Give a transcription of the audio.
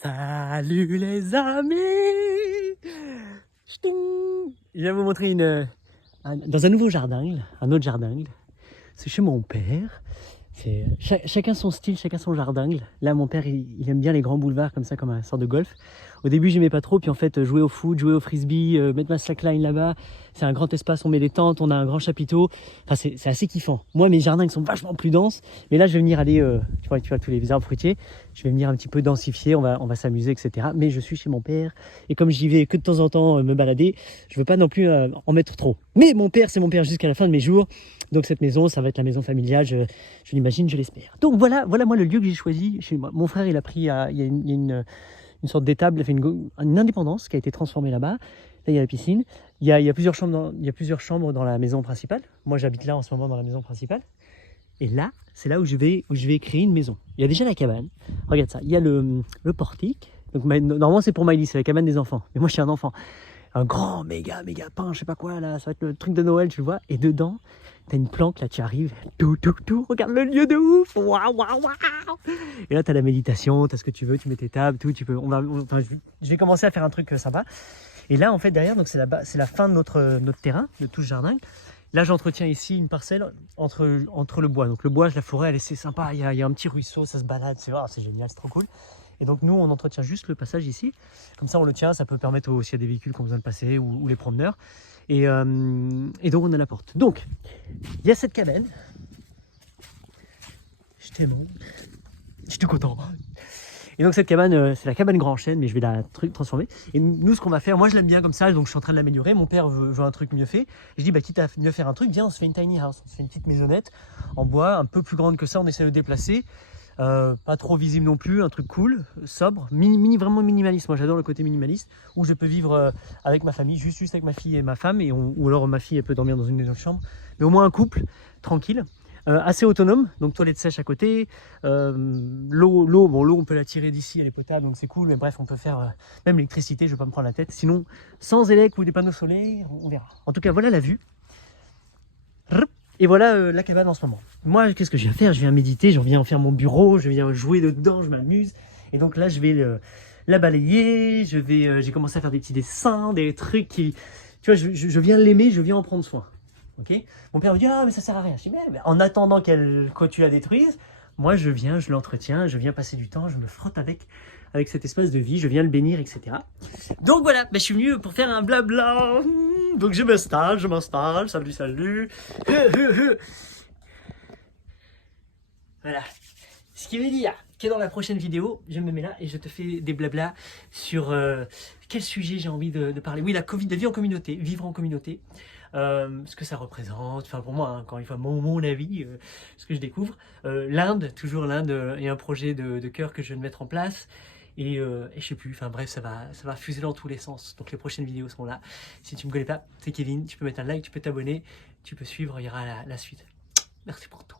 Salut les amis! Ch'ting. Je viens vous montrer dans un nouveau jardin, un autre jardin. C'est chez mon père. Chacun son style, chacun son jardin. Là, mon père, il aime bien les grands boulevards comme ça, comme un sort de golf. Au début, j'aimais pas trop. Puis en fait, jouer au foot, jouer au frisbee, mettre ma slackline là-bas. C'est un grand espace, on met des tentes, on a un grand chapiteau. Enfin, c'est assez kiffant. Moi, mes jardins, ils sont vachement plus denses. Mais là, je vais venir aller, tu vois tous les arbres fruitiers. Je vais venir un petit peu densifier, on va s'amuser, etc. Mais je suis chez mon père. Et comme j'y vais que de temps en temps me balader, je veux pas non plus en mettre trop. Mais mon père, c'est mon père jusqu'à la fin de mes jours. Donc cette maison, ça va être la maison familiale, je l'imagine, je l'espère. Donc voilà moi le lieu que j'ai choisi chez moi. Mon frère, il a pris, il y a une sorte d'étable, il a fait une indépendance qui a été transformée là-bas. Là, il y a la piscine. Il y a plusieurs chambres dans la maison principale. Moi, j'habite là en ce moment dans la maison principale. Et là, c'est là où je vais créer une maison. Il y a déjà la cabane. Regarde ça, il y a le portique. Donc normalement, c'est pour Miley, c'est la cabane des enfants. Mais moi, je suis un enfant. Un grand, méga pain, je sais pas quoi, là, ça va être le truc de Noël, tu le vois. Et dedans, t'as une planque, là, tu arrives, tout, regarde le lieu de ouf, waouh. Et là, t'as la méditation, t'as ce que tu veux, tu mets tes tables, tout, tu peux, je vais commencer à faire un truc sympa. Et là, en fait, derrière, donc c'est la fin de notre terrain, de tout ce jardin. Là, j'entretiens ici une parcelle entre le bois. Donc le bois, la forêt, elle est sympa, il y a un petit ruisseau, ça se balade, c'est génial, c'est trop cool. Et donc nous, on entretient juste le passage ici. Comme ça, on le tient, ça peut permettre aussi à des véhicules qui ont besoin de passer ou les promeneurs. Et donc, on a la porte. Donc, il y a cette cabane. Je t'aime. Je suis tout content. Et donc, cette cabane, c'est la cabane Grand Chêne, mais je vais la transformer. Et nous, ce qu'on va faire, moi, je l'aime bien comme ça, donc je suis en train de l'améliorer. Mon père veut un truc mieux fait. Je dis, bah, quitte à mieux faire un truc, viens, on se fait une tiny house. On se fait une petite maisonnette en bois, un peu plus grande que ça. On essaie de le déplacer. Pas trop visible non plus, un truc cool, sobre, vraiment minimaliste. Moi j'adore le côté minimaliste où je peux vivre avec ma famille, juste avec ma fille et ma femme, ou alors ma fille elle peut dormir dans une des autres chambres, mais au moins un couple tranquille, assez autonome, donc toilette sèche à côté, l'eau on peut la tirer d'ici, elle est potable donc c'est cool, mais bref on peut faire même l'électricité, je vais pas me prendre la tête, sinon sans élec ou des panneaux solaires, on verra. En tout cas voilà la vue. Et voilà la cabane en ce moment. Moi, qu'est-ce que je viens faire? Je viens méditer, je viens faire mon bureau, je viens jouer dedans, je m'amuse. Et donc là, je vais la balayer, j'ai commencé à faire des petits dessins, des trucs qui... Tu vois, je viens l'aimer, je viens en prendre soin. Ok? Mon père me dit, ah, mais ça sert à rien. Je dis, mais en attendant que tu la détruises, moi, je viens, je l'entretiens, je viens passer du temps, je me frotte avec cet espace de vie, je viens le bénir, etc. Donc voilà, je suis venu pour faire un blabla. Donc je m'installe, salut. Voilà. Ce qui veut dire que dans la prochaine vidéo, je me mets là et je te fais des blabla sur quel sujet j'ai envie de parler. Oui, la vie en communauté, vivre en communauté. Ce que ça représente, enfin pour moi, encore une fois, mon avis, ce que je découvre. L'Inde, toujours l'Inde, est un projet de cœur que je viens de mettre en place. Et je sais plus, enfin bref, ça va fuser dans tous les sens. Donc les prochaines vidéos seront là. Si tu me connais pas, c'est Kevin, tu peux mettre un like, tu peux t'abonner, tu peux suivre, il y aura la suite. Merci pour tout.